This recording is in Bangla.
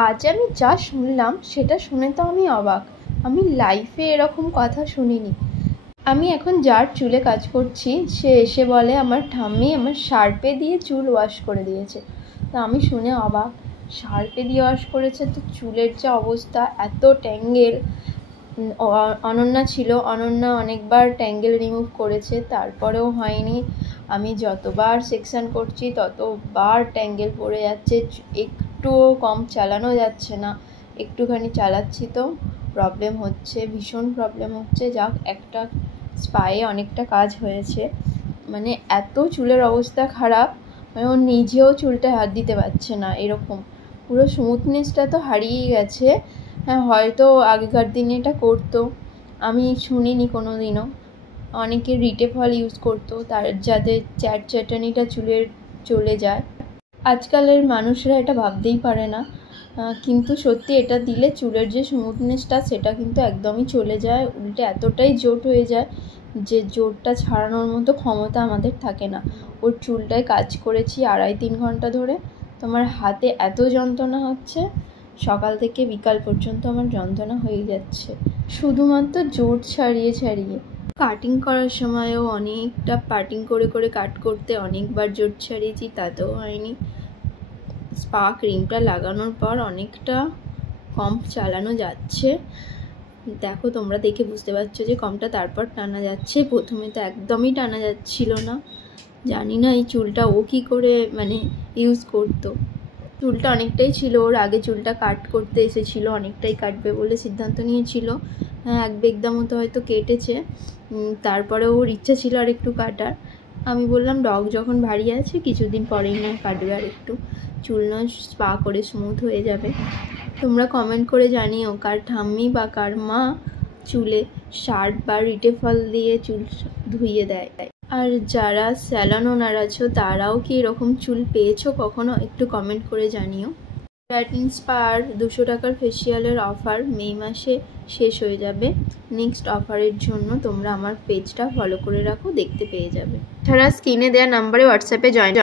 আজ আমি যা শুনলাম সেটা শুনে তো আমি অবাক। আমি লাইফে এরকম কথা শুনিনি। আমি এখন যার চুলে কাজ করছি সে এসে বলে আমার ঠাম্মি আমার শার্পে দিয়ে চুল ওয়াশ করে দিয়েছে। তা আমি শুনে অবাক, শার্পে দিয়ে ওয়াশ করেছে তো চুলের যা অবস্থা, এত ট্যাঙ্গেল। অনন্যা ছিল, অনন্যা অনেকবার ট্যাঙ্গেল রিমুভ করেছে, তারপরেও হয়নি। আমি যতবার সেকশন করছি ততবার ট্যাঙ্গেল পড়ে যাচ্ছে, একটুও কম চালানো যাচ্ছে না। একটুখানি চালাচ্ছি তো প্রবলেম হচ্ছে, ভীষণ প্রবলেম হচ্ছে। যাক, একটা স্পায়ে অনেকটা কাজ হয়েছে। মানে এত চুলের অবস্থা খারাপ, মানে ও নিজেও চুলটা হাত দিতে পারছে না, এরকম পুরো স্মুথনেসটা তো হারিয়েই গেছে। হ্যাঁ, হয়তো আগেকার দিনে এটা করতো, আমি শুনিনি কোনো দিনও। অনেকে রিটেফল ইউজ করতো তার যাতে চ্যাটচ্যাটানিটা চুলের চলে যায়। আজকালের মানুষরা এটা ভাবতেই পারে না, কিন্তু সত্যি এটা দিলে চুলের যে স্মুথনেসটা সেটা কিন্তু একদমই চলে যায়, উল্টে এতটাই জোট হয়ে যায় যে জোটটা ছাড়ানোর মতো ক্ষমতা আমাদের থাকে না। ওর চুলটায় কাজ করেছি 2.5-3 ঘন্টা ধরে, তোমার হাতে এত যন্ত্রণা হচ্ছে, সকাল থেকে বিকাল পর্যন্ত আমার যন্ত্রণা হয়ে যাচ্ছে শুধুমাত্র জোট ছাড়িয়ে ছাড়িয়ে। কাটিং করার সময়ও অনেকটা পার্টিং করে করে কাট করতে অনেকবার জোট ছাড়িয়েছি, তাতেও হয়নি। স্পা ক্রিমটা লাগানোর পর অনেকটা কম চালানো যাচ্ছে, দেখো তোমরা দেখে বুঝতে পারছো যে কমটা তারপর টানা যাচ্ছে। প্রথমে তো একদমই টানা যাচ্ছিল না, জানি না এই চুলটা ও কী করে মানে ইউজ করতো। চুলটা অনেকটাই ছিল, ওর আগে চুলটা কাট করতে এসেছিলো, অনেকটাই কাটবে বলে সিদ্ধান্ত নিয়েছিল। হ্যাঁ, 1 বেগদা মতো হয়তো কেটেছে, তারপরে ওর ইচ্ছা ছিল আর একটু কাটার। আমি বললাম ডগ যখন ভারী আছে কিছুদিন পরেই না কাটবে, আর একটু চুল নয় স্পা করে স্মুথ হয়ে যাবে। তোমরা কমেন্ট করে জানিও কার ঠাম্মি বা কার মা চুলে শার্প বা রিটেফল দিয়ে চুল ধুইয়ে দেয়। আর যারা স্যালন ওনার আছো তারাও কি এরকম চুল পেয়েছো কখনো, একটু কমেন্ট করে জানিও। কেরাটিন স্পার 200 টাকার ফেসিয়ালের অফার মে মাসে শেষ হয়ে যাবে। নেক্সট অফারের জন্য তোমরা আমার পেজটা ফলো করে রাখো, দেখতে পেয়ে যাবে। এছাড়া স্ক্রিনে দেওয়া নাম্বারে হোয়াটসঅ্যাপে জয়েন